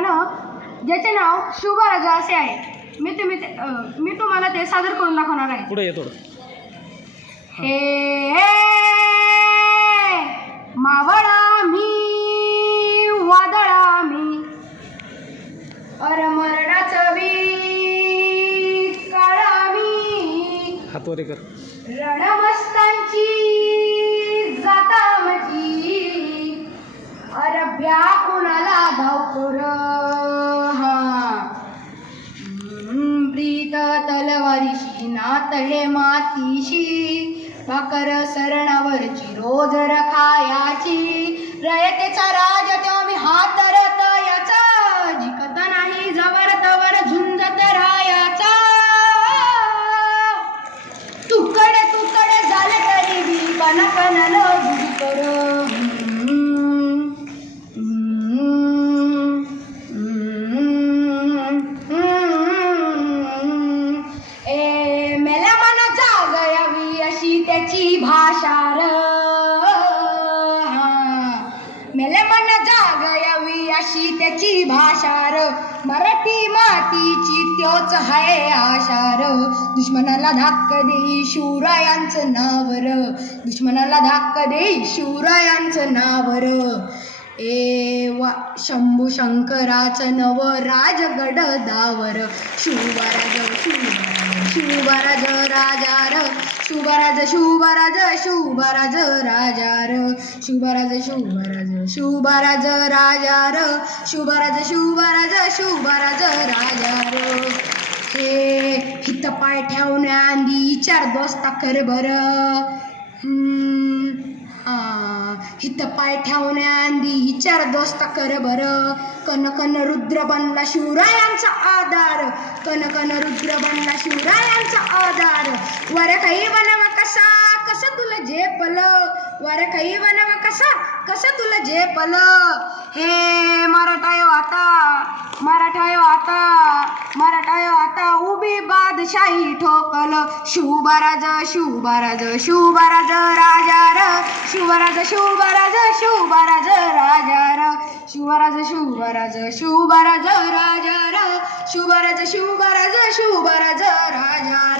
गाणं ज्याचे नाव शुभराजा असे आहे. मी तुम्हाला ते सादर करून दाखवणार आहे. पुढे ये थोडं. हे मावळा मी वादळा मी मरणाचं बी काळा मी हात वर कर. रणमस्तांची जाता मची अरब्या कुणाला धावकर प्रीत तलवारीशी नात हे मातीशी भाकर सरणावरची रोज रखायाची रयतेचा राज तो मी हात धरत याचा जिकत नाही जवर तवर झुंजत रायाचा तुकडे झाले तरी बी कनकनल गुजकर मेल्या मन जागयावी अशी त्याची भाषा र मेल्या मन जागयावी अशी त्याची भाषा र मराठी मातीची त्योच हाय आशार दुश्मनाला धाक देई शिवरायांचं नावर दुश्मनाला धाक देई शिवरायांचं नावर शंभू शंकराचं नव राजगड दावर शुभराज शुभराज राजार शुभराज शुभराज शुभराज राजार शुभराज शुभराज शुभराज राजार शुभराज शुभराज शुभराज राजार हे हित पाय ठेवण्याआधी चार दोस्ता कर बरं हित पाय ठेवण्याआधी चार दोस्ता कर बरं कन कन रुद्र बनला शिवरायांचा आधार कन कन रुद्र बनला शिवरायांचा आधार वर काही बनव कसा कसं तुला झेपल वर काही बनव कसा तुला झेपल हे मराठायो आता उभी बादशाही ठोकल शुभराज शुभराज शुभराज राजार शुभराज शुभराज शुभराज राजार शुभराज शुभराज शुभराज राजार शुभराज शुभराज शुभराज राजार